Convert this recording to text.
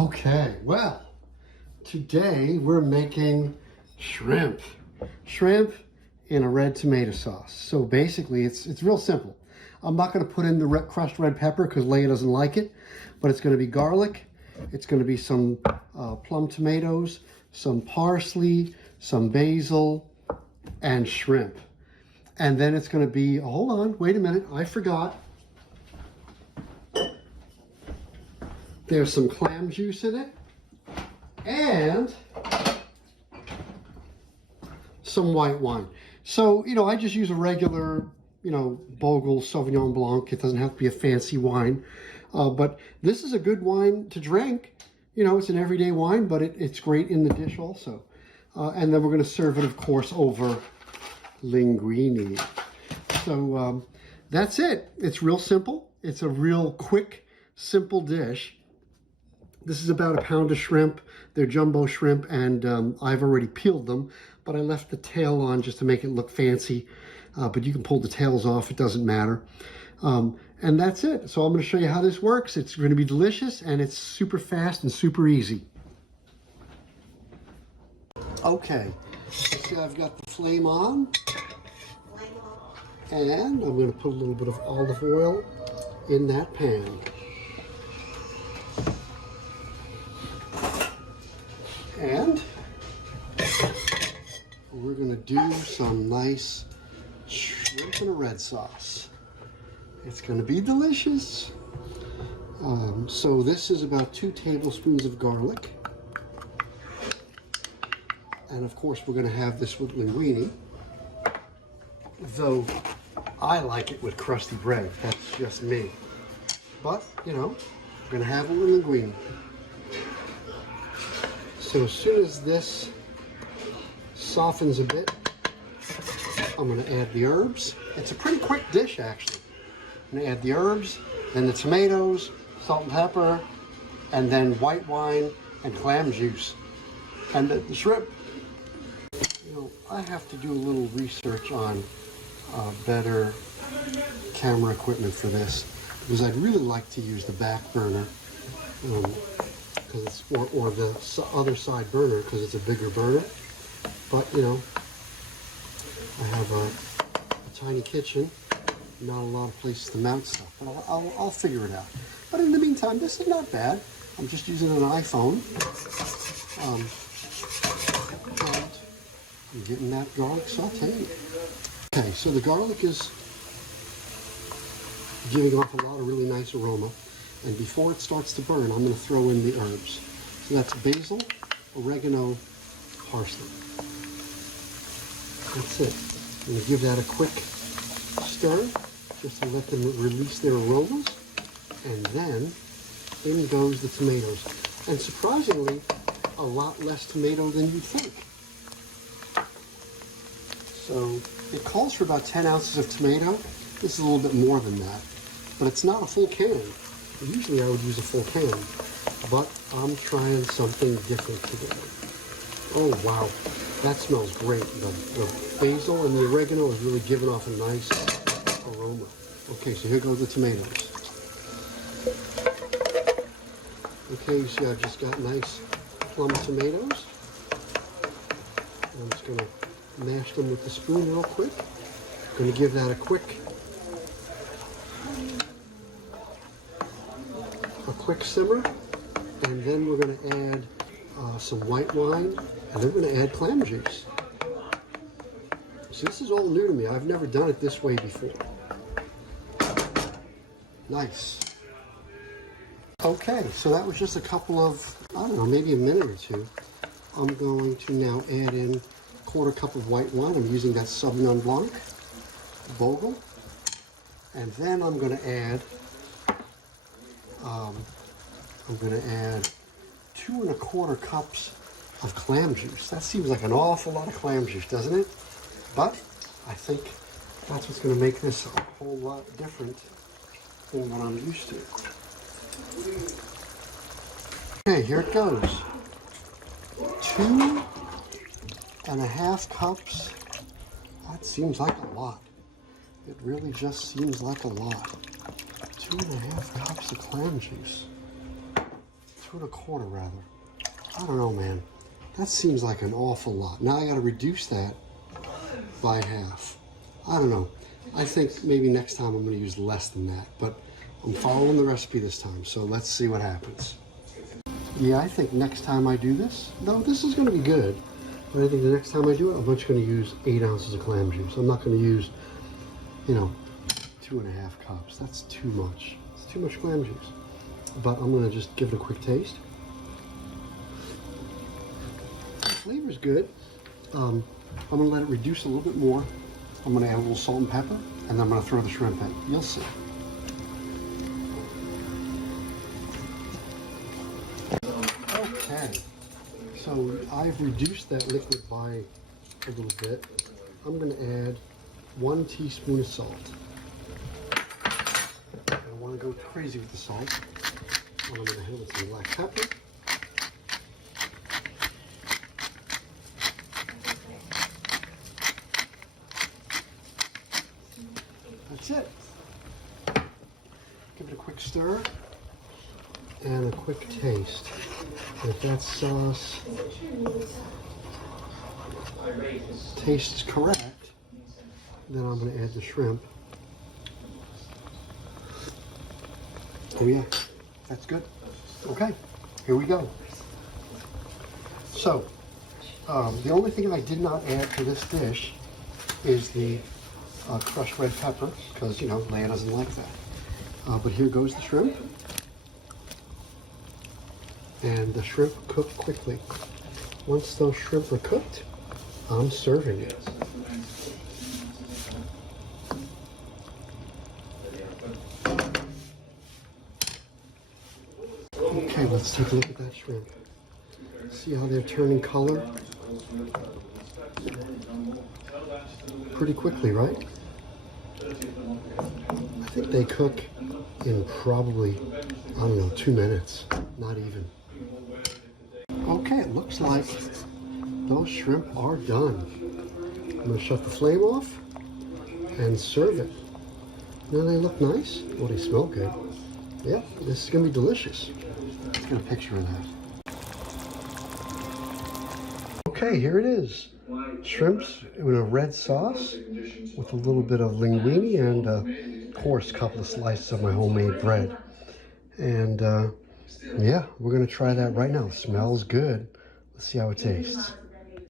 Okay, well, today we're making shrimp. Shrimp in a red tomato sauce. So basically, it's real simple. I'm not going to put in the crushed red pepper because Leia doesn't like it, but it's going to be garlic. It's going to be some plum tomatoes, some parsley, some basil, and shrimp. And then it's going to be, hold on, wait a minute, I forgot. There's some clam juice in it, and some white wine. So, I just use a regular, Bogle Sauvignon Blanc. It doesn't have to be a fancy wine. But this is a good wine to drink. It's an everyday wine, but it's great in the dish also. And then we're going to serve it, of course, over linguine. So that's it. It's real simple. It's a real quick, simple dish. This is about a pound of shrimp. They're jumbo shrimp, and I've already peeled them, but I left the tail on just to make it look fancy. But you can pull the tails off, it doesn't matter. And that's it. So I'm going to show you how this works. It's going to be delicious, and it's super fast and super easy. Okay, see, I've got the flame on, and I'm going to put a little bit of olive oil in that pan. And we're going to do some nice shrimp in a red sauce. It's going to be delicious. So this is about 2 tablespoons of garlic. And of course we're going to have this with linguine. Though I like it with crusty bread. That's just me. But, we're going to have it with linguine. So as soon as this softens a bit, I'm going to add the herbs. It's a pretty quick dish, actually. I'm going to add the herbs, then the tomatoes, salt and pepper, and then white wine and clam juice. And the shrimp. I have to do a little research on better camera equipment for this, because I'd really like to use the back burner. Or the other side burner, because it's a bigger burner. But I have a tiny kitchen, not a lot of places to mount stuff, but I'll figure it out. But in the meantime, this is not bad. I'm just using an iPhone. And I'm getting that garlic sauteed. Okay, so the garlic is giving off a lot of really nice aroma. And before it starts to burn, I'm going to throw in the herbs. So that's basil, oregano, parsley. That's it. I'm going to give that a quick stir, just to let them release their aromas. And then in goes the tomatoes. And surprisingly, a lot less tomato than you'd think. So it calls for about 10 ounces of tomato. This is a little bit more than that. But it's not a full can. Usually I would use a full can, but I'm trying something different today. Oh wow, that smells great. The basil and the oregano is really giving off a nice aroma. Okay, so here go the tomatoes. Okay, you see I've just got nice plum tomatoes. I'm just going to mash them with the spoon real quick. I'm going to give that a quick simmer, and then we're going to add some white wine, and then we're going to add clam juice. So this is all new to me. I've never done it this way before. Nice. Okay, so that was just a couple of, I don't know, maybe a minute or two. I'm going to now add in a 1/4 cup of white wine. I'm using that Sauvignon Blanc, Bogle. And then I'm going to add 2 1/4 cups of clam juice. That seems like an awful lot of clam juice, doesn't it? But I think that's what's going to make this a whole lot different than what I'm used to. Okay, here it goes. 2 1/2 cups. That seems like a lot. It really just seems like a lot. 2 1/2 cups of clam juice. It's 2¼ rather. I don't know, man. That seems like an awful lot. Now I got to reduce that by half. I don't know. I think maybe next time I'm going to use less than that, but I'm following the recipe this time, so let's see what happens. Yeah, I think next time I do this, though this is going to be good, but I think the next time I do it, I'm just going to use 8 ounces of clam juice. I'm not going to use, 2½ cups. That's too much. It's too much clam juice. But I'm going to just give it a quick taste. The flavor's good. I'm going to let it reduce a little bit more. I'm going to add a little salt and pepper, and then I'm going to throw the shrimp in. You'll see. Okay, so I've reduced that liquid by a little bit. I'm going to add 1 teaspoon of salt. I don't want to go crazy with the salt. I'm going to hit it with some black pepper. That's it. Give it a quick stir and a quick taste. If that sauce tastes correct, then I'm going to add the shrimp. Oh yeah, that's good. Okay, here we go. So, the only thing I did not add to this dish is the crushed red pepper, because, Leia doesn't like that. But here goes the shrimp. And the shrimp cook quickly. Once those shrimp are cooked, I'm serving it. Okay, let's take a look at that shrimp. See how they're turning color? Pretty quickly, right? I think they cook in probably, 2 minutes, not even. Okay, it looks like those shrimp are done. I'm going to shut the flame off and serve it. Now they look nice. Well, they smell good. Yeah, this is going to be delicious. Let's get a picture of that. Okay, here it is. Shrimps in a red sauce with a little bit of linguine and, of course, a couple of slices of my homemade bread. And, yeah, we're going to try that right now. It smells good. Let's see how it tastes.